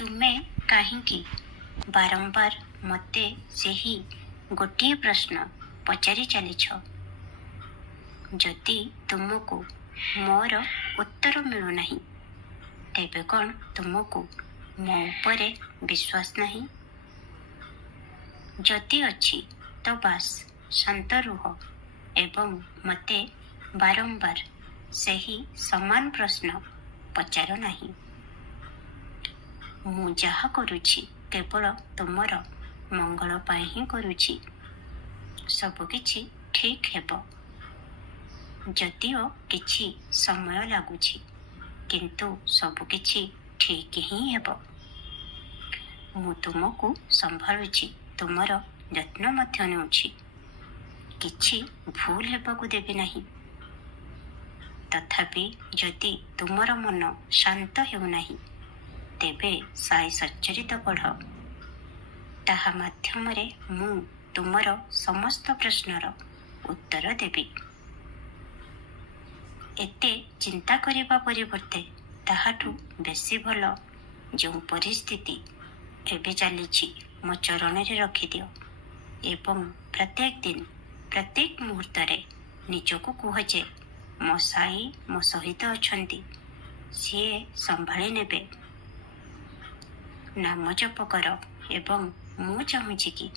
ତୁମେ କାହିଁକି ବାରମ୍ବାର ମୋତେ ସେହି ଗୋଟିଏ ପ୍ରଶ୍ନ ପଚାରି ଚାଲିଛ? ଯଦି ତୁମକୁ ମୋର ଉତ୍ତର ମିଳୁନାହିଁ, ତେବେ କ'ଣ ତୁମକୁ ମୋ ଉପରେ ବିଶ୍ୱାସ ନାହିଁ? ଯଦି ଅଛି ତ ବାସ୍ ଶାନ୍ତ ରୁହ ଏବଂ ମୋତେ ବାରମ୍ବାର ସେହି ସମାନ ପ୍ରଶ୍ନ ପଚାର ନାହିଁ। ମୁଁ ଯାହା କରୁଛି କେବଳ ତୁମର ମଙ୍ଗଳ ପାଇଁ ହିଁ କରୁଛି। ସବୁକିଛି ଠିକ୍ ହେବ, ଯଦିଓ କିଛି ସମୟ ଲାଗୁଛି, କିନ୍ତୁ ସବୁକିଛି ଠିକ୍ ହିଁ ହେବ। ମୁଁ ତୁମକୁ ସମ୍ଭାଳୁଛି, ତୁମର ଯତ୍ନ ମଧ୍ୟ ନେଉଛି। କିଛି ଭୁଲ ହେବାକୁ ଦେବି ନାହିଁ। ତଥାପି ଯଦି ତୁମର ମନ ଶାନ୍ତ ହେଉନାହିଁ, ତେବେ ସାଇ ସଚ୍ଚରିତ ପଢ଼। ତାହା ମାଧ୍ୟମରେ ମୁଁ ତୁମର ସମସ୍ତ ପ୍ରଶ୍ନର ଉତ୍ତର ଦେବି। ଏତେ ଚିନ୍ତା କରିବା ପରିବର୍ତ୍ତେ ତାହାଠୁ ବେଶୀ ଭଲ ଯେଉଁ ପରିସ୍ଥିତି ଏବେ ଚାଲିଛି ମୋ ଚରଣରେ ରଖିଦିଅ ଏବଂ ପ୍ରତ୍ୟେକ ଦିନ ପ୍ରତ୍ୟେକ ମୁହୂର୍ତ୍ତରେ ନିଜକୁ କୁହ ଯେ ମୋ ସାଇ ମୋ ସହିତ ଅଛନ୍ତି, ସିଏ ସମ୍ଭାଳି ନେବେ। ନାମ ଜପ କର ଏବଂ ମୁଁ ଚାହୁଁଛି କି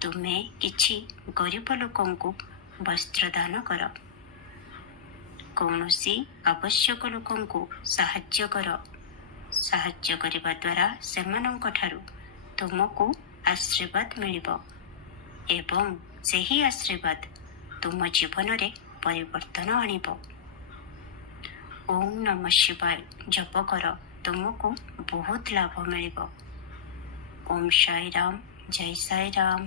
ତୁମେ କିଛି ଗରିବ ଲୋକଙ୍କୁ ବସ୍ତ୍ର ଦାନ କର। କୌଣସି ଆବଶ୍ୟକ ଲୋକଙ୍କୁ ସାହାଯ୍ୟ କର। ସାହାଯ୍ୟ କରିବା ଦ୍ୱାରା ସେମାନଙ୍କଠାରୁ ତୁମକୁ ଆଶୀର୍ବାଦ ମିଳିବ ଏବଂ ସେହି ଆଶୀର୍ବାଦ ତୁମ ଜୀବନରେ ପରିବର୍ତ୍ତନ ଆଣିବ। ଓମ୍ ନମଃ ଶିବାୟ ଜପ କର, ତୁମକୁ ବହୁତ ଲାଭ ମିଳିବ। ଓମ୍ ସାଇ ରାମ, ଜୟ ସାଇ ରାମ।